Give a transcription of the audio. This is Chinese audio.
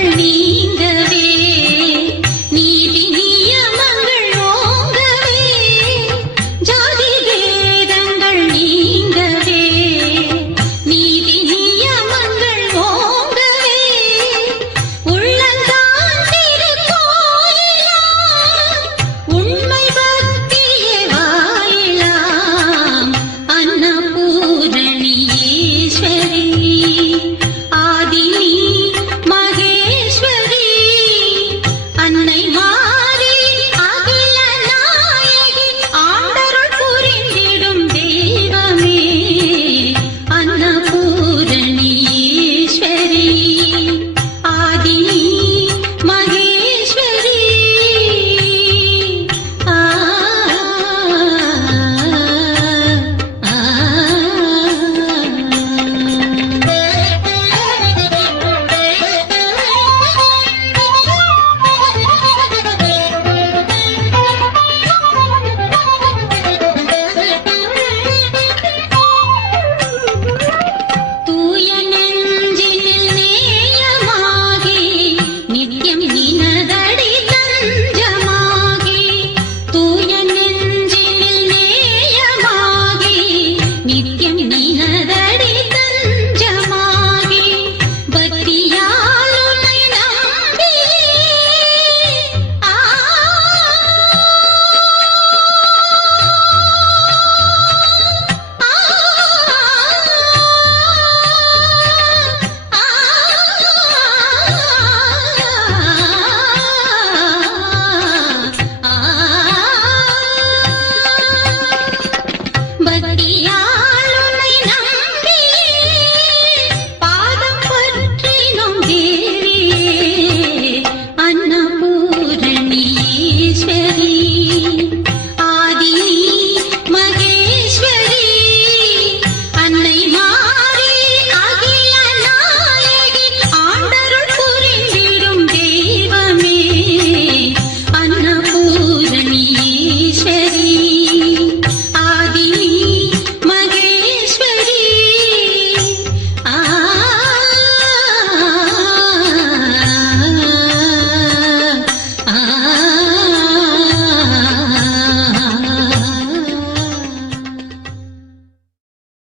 而你。